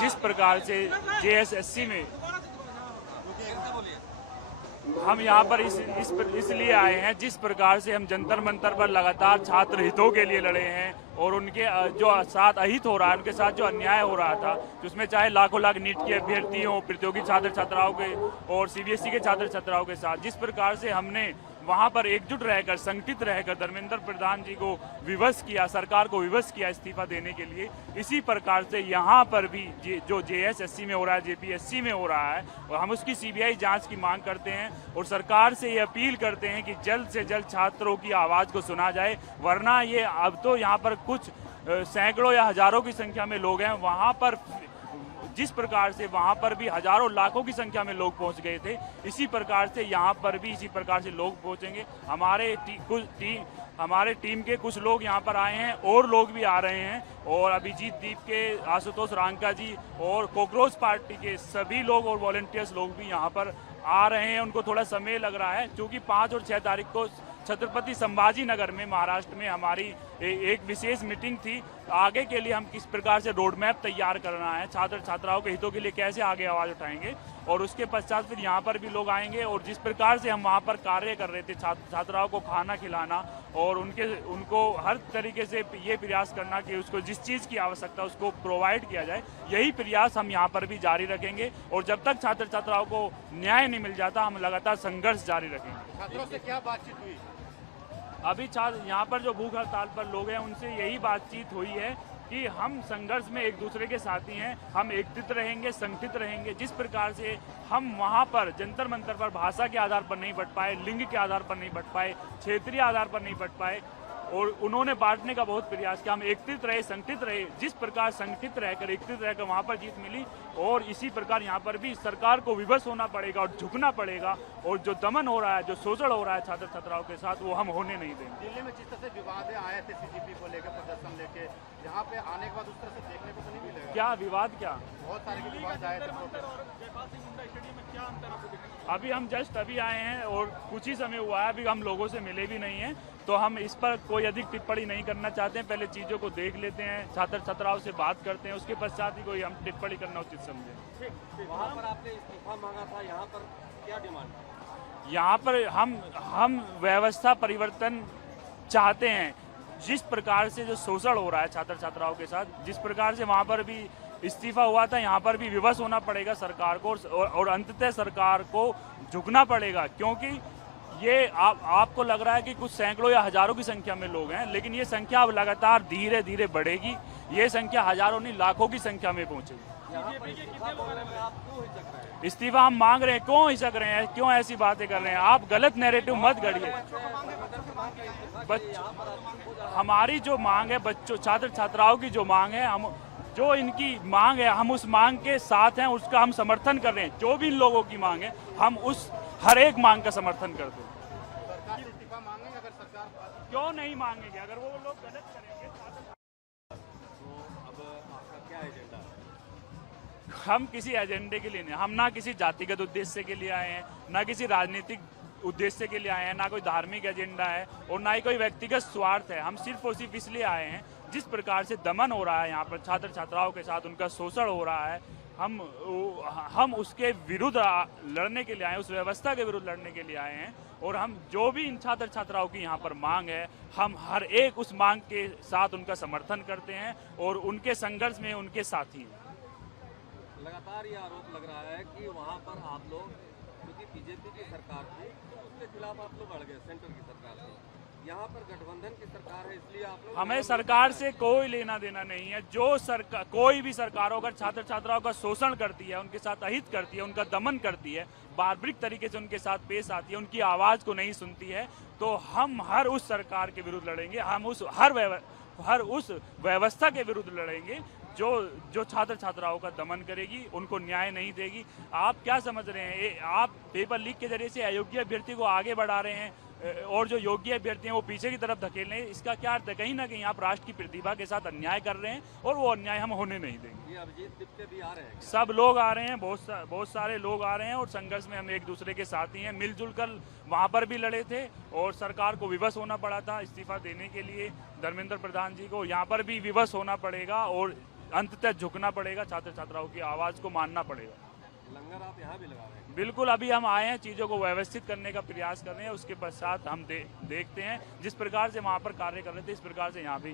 जिस प्रकार से जेएसएससी में हम यहाँ पर इसलिए आए हैं, जिस प्रकार से हम जंतर मंतर पर लगातार छात्र हितों के लिए लड़े हैं और उनके जो साथ अहित हो रहा है, उनके साथ जो अन्याय हो रहा था, जिसमें चाहे लाखों लाख नीट के अभ्यर्थी हों, प्रतियोगी छात्र छात्राओं के और सीबीएसई के छात्र छात्राओं के साथ, जिस प्रकार से हमने वहां पर एकजुट रहकर, संगठित रहकर धर्मेंद्र प्रधान जी को विवश किया, सरकार को विवश किया इस्तीफा देने के लिए, इसी प्रकार से यहाँ पर भी जो जेएसएससी में हो रहा है, जेपीएससी में हो रहा है, और हम उसकी सीबीआई जांच की मांग करते हैं और सरकार से ये अपील करते हैं कि जल्द से जल्द छात्रों की आवाज़ को सुना जाए, वरना ये अब तो यहाँ पर कुछ सैकड़ों या हजारों की संख्या में लोग हैं, वहाँ पर जिस प्रकार से वहां पर भी हजारों लाखों की संख्या में लोग पहुंच गए थे, इसी प्रकार से यहां पर भी इसी प्रकार से लोग पहुंचेंगे। हमारे टीम के कुछ लोग यहां पर आए हैं और लोग भी आ रहे हैं, और अभिजीत दीप के, आशुतोष रांका जी और कॉकरोच पार्टी के सभी लोग और वॉलंटियर्स लोग भी यहां पर आ रहे हैं। उनको थोड़ा समय लग रहा है क्योंकि 5 और 6 तारीख को छत्रपति संभाजी नगर में महाराष्ट्र में हमारी एक विशेष मीटिंग थी। आगे के लिए हम किस प्रकार से रोड मैप तैयार करना है, छात्र छात्राओं के हितों के लिए कैसे आगे आवाज़ उठाएंगे, और उसके पश्चात फिर यहाँ पर भी लोग आएंगे। और जिस प्रकार से हम वहाँ पर कार्य कर रहे थे, छात्राओं को खाना खिलाना और उनको हर तरीके से ये प्रयास करना कि उसको जिस चीज़ की आवश्यकता उसको प्रोवाइड किया जाए, यही प्रयास हम यहाँ पर भी जारी रखेंगे। और जब तक छात्र छात्राओं को न्याय नहीं मिल जाता, हम लगातार संघर्ष जारी रखेंगे। छात्रों से क्या बातचीत हुई? अभी छात्र यहाँ पर जो भूख हड़ताल पर लोग हैं, उनसे यही बातचीत हुई है कि हम संघर्ष में एक दूसरे के साथी हैं, हम एकत्रित रहेंगे, संगठित रहेंगे। जिस प्रकार से हम वहाँ पर जंतर मंतर पर भाषा के आधार पर नहीं बट पाए, लिंग के आधार पर नहीं बट पाए, क्षेत्रीय आधार पर नहीं बट पाए, और उन्होंने बांटने का बहुत प्रयास किया, हम एकत्रित रहे, संगठित रहे। जिस प्रकार संगठित रहकर, एकत्रित रहकर वहाँ पर जीत मिली, और इसी प्रकार यहाँ पर भी सरकार को विवश होना पड़ेगा और झुकना पड़ेगा, और जो दमन हो रहा है, जो शोषण हो रहा है छात्र छात्राओं के साथ, वो हम होने नहीं देंगे। दिल्ली में जिस तरह से विवाद आए थे सीजीपी को लेकर, प्रदर्शन लेके, यहाँ पे आने के बाद उस तरह से देखने को तो नहीं मिलेगा? क्या विवाद? क्या बहुत सारे विवाद आए थे। अभी हम जस्ट अभी आए हैं और कुछ ही समय हुआ है, अभी हम लोगों से मिले भी नहीं हैं, तो हम इस पर कोई अधिक टिप्पणी नहीं करना चाहते हैं। पहले चीज़ों को देख लेते हैं, छात्र छात्राओं से बात करते हैं, उसके पश्चात ही कोई हम टिप्पणी करना उचित समझें। वहाँ पर आपने इस्तीफा मांगा था, यहाँ पर क्या डिमांड? यहाँ पर हम व्यवस्था परिवर्तन चाहते हैं। जिस प्रकार से जो शोषण हो रहा है छात्र छात्राओं के साथ, जिस प्रकार से वहाँ पर भी इस्तीफा हुआ था, यहाँ पर भी विवश होना पड़ेगा सरकार को, और अंततः सरकार को झुकना पड़ेगा। क्योंकि ये आपको लग रहा है कि कुछ सैकड़ों या हजारों की संख्या में लोग हैं, लेकिन ये संख्या अब लगातार धीरे धीरे बढ़ेगी। ये संख्या हजारों नहीं, लाखों की संख्या में पहुंचेगी। इस्तीफा हम मांग रहे हैं, क्यों हिचक रहे हैं, क्यों ऐसी बातें कर रहे हैं? आप गलत नैरेटिव मत गढ़िए। हमारी जो मांग है, बच्चों छात्र छात्राओं की जो मांग है, हम जो इनकी मांग है, हम उस मांग के साथ हैं, उसका हम समर्थन कर रहे हैं। जो भी इन लोगों की मांग है, हम उस हर एक मांग का समर्थन करते हैं। सरकार से इस्तीफा मांगेंगे? अगर सरकार क्यों नहीं मांगेंगे? अगर वो लोग गलत करेंगे तो अब आपका क्या एजेंडा? हम किसी एजेंडे के लिए नहीं, हम ना किसी जातिगत उद्देश्य के लिए आए हैं, ना किसी राजनीतिक उद्देश्य के लिए आए हैं, ना कोई धार्मिक एजेंडा है और ना ही कोई व्यक्तिगत स्वार्थ है। हम सिर्फ और सिर्फ इसलिए आए हैं, जिस प्रकार से दमन हो रहा है यहाँ पर छात्र छात्राओं के साथ, उनका शोषण हो रहा है, हम उसके विरुद्ध लड़ने के लिए आए, उस व्यवस्था के विरुद्ध लड़ने के लिए आए हैं। और हम जो भी इन छात्र छात्राओं की यहाँ पर मांग है, हम हर एक उस मांग के साथ उनका समर्थन करते हैं और उनके संघर्ष में उनके साथी हैं। लगातार ये आरोप लग रहा है कि वहाँ पर आप लोग, क्योंकि बीजेपी की सरकार थी, उसके खिलाफ आप लोग अड़ गए, सेंटर की सरकार थी। यहाँ पर गठबंधन की सरकार है, इसलिए आप लोग, हमें सरकार से कोई लेना देना नहीं है। जो सरकार, कोई भी सरकार अगर छात्र छात्राओं का शोषण करती है, उनके साथ अहित करती है, उनका दमन करती है, बार्बरिक तरीके से उनके साथ पेश आती है, उनकी आवाज़ को नहीं सुनती है, तो हम हर उस सरकार के विरुद्ध लड़ेंगे। हम हर उस व्यवस्था के विरुद्ध लड़ेंगे जो छात्र छात्राओं का दमन करेगी, उनको न्याय नहीं देगी। आप क्या समझ रहे हैं? आप पेपर लीक के जरिए से अयोग्य अभ्यर्थी को आगे बढ़ा रहे हैं, और जो योग्य अभ्यर्थी हैं वो पीछे की तरफ धकेल रहे हैं। इसका क्या अर्थ है? कहीं ना कहीं आप राष्ट्र की प्रतिभा के साथ अन्याय कर रहे हैं और वो अन्याय हम होने नहीं देंगे। ये अभिजीत दीप्ते भी आ रहे हैं क्या? सब लोग आ रहे हैं, बहुत सारे लोग आ रहे हैं और संघर्ष में हम एक दूसरे के साथी हैं। मिलजुल कर वहाँ पर भी लड़े थे और सरकार को विवश होना पड़ा था इस्तीफा देने के लिए धर्मेंद्र प्रधान जी को। यहाँ पर भी विवश होना पड़ेगा और अंततः झुकना पड़ेगा, छात्र छात्राओं की आवाज़ को मानना पड़ेगा। लंगर आप यहाँ भी लगा रहे हैं? बिल्कुल, अभी हम आए हैं, चीज़ों को व्यवस्थित करने का प्रयास कर रहे हैं। उसके पश्चात हम देखते हैं जिस प्रकार से वहाँ पर कार्य कर रहे थे इस प्रकार से यहाँ भी